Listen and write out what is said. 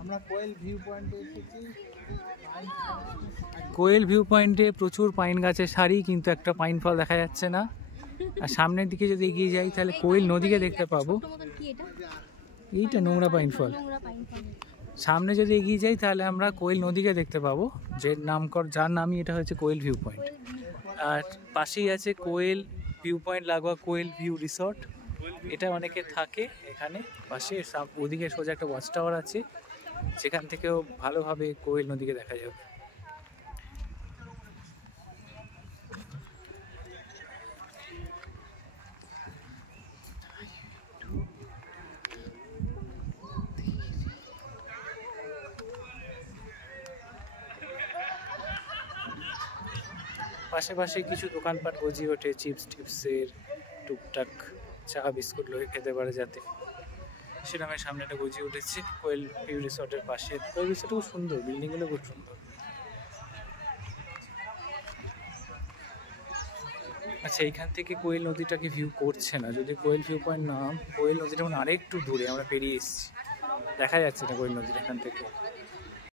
আমরা কোয়েল ভিউ পয়েন্টে এসেছি। কোয়েল ভিউ পয়েন্টে প্রচুর পাইন গাছের সারি, কিন্তু একটা পাইন ফল দেখা যাচ্ছে না। আর সামনের দিকে যদি এগিয়ে যাই তাহলে কোয়েল নদীকে দেখতে পাবো। এইটা নোংরা পাইন ফল। সামনে যদি এগিয়ে যাই তাহলে আমরা কোয়েল নদীকে দেখতে পাবো, যার নামই এটা হচ্ছে কোয়েল ভিউ পয়েন্ট। আর পাশেই আছে কোয়েল ভিউ পয়েন্ট লাগোয়া কোয়েল ভিউ রিসর্ট। এটা অনেকে থাকে এখানে পাশে। ওদিকে সোজা একটা ওয়াচ টাওয়ার আছে, সেখান থেকেও ভালোভাবে কোয়েল নদীকে দেখা যাবে। পাশে কিছু দোকানপাট গজিয়ে ওঠে, চিপস টিপসের, টুকটাক চা বিস্কুট লোকে খেতে পারে যাতে, সেরকমের সামনে একটা গজিয়ে উঠেছে কোয়েল ভিউ রিসর্টের পাশে। কোয়েল রিসর্ট খুব সুন্দর, বিল্ডিংগুলো খুব সুন্দর। আচ্ছা, এইখান থেকে কোয়েল নদীটাকে ভিউ করছে না, যদি কোয়েল ভিউ পয়েন্ট নাম, কোয়েল নদীটা মানে আরেকটু দূরে আমরা পেরিয়ে এসেছি, দেখা যাচ্ছে না কোয়েল নদীটা এখান থেকে।